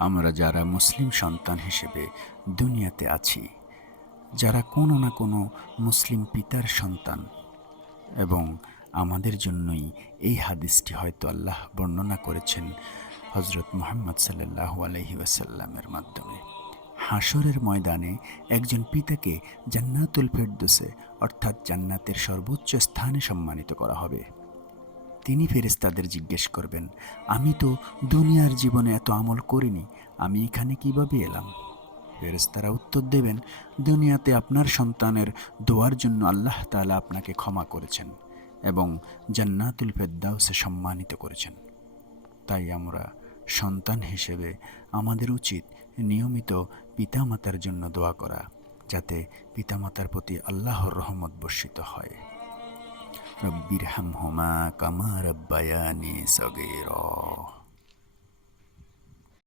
আমরা যারা মুসলিম সন্তান হিসেবে দুনিয়াতে আছি, যারা কোনো না কোনো মুসলিম পিতার সন্তান, এবং আমাদের জন্যই এই হাদিসটি হয়তো আল্লাহ বর্ণনা করেছেন হজরত মুহাম্মদ সাল্লাল্লাহু আলাইহি ওয়াসাল্লামের মাধ্যমে। হাসরের ময়দানে একজন পিতাকে জান্নাতুল ফেরদৌসে অর্থাৎ জান্নাতের সর্বোচ্চ স্থানে সম্মানিত করা হবে। তিনি ফেরেশতাদের জিজ্ঞেস করবেন, আমি তো দুনিয়ার জীবনে এত আমল করিনি, আমি এখানে কিভাবে এলাম? ফেরেশতারা উত্তর দেবেন, দুনিয়াতে আপনার সন্তানের দোয়ার জন্য আল্লাহ তাআলা আপনাকে ক্ষমা করেছেন এবং জান্নাতুল ফেরদাউসে সম্মানিত করেছেন। তাই আমরা সন্তান হিসেবে আমাদের উচিত নিয়মিত পিতামাতার জন্য দোয়া করা, যাতে পিতামাতার প্রতি আল্লাহর রহমত বর্ষিত হয়। রব্বিরহামহুমা কামা রাব্বায়ানি সগীরা।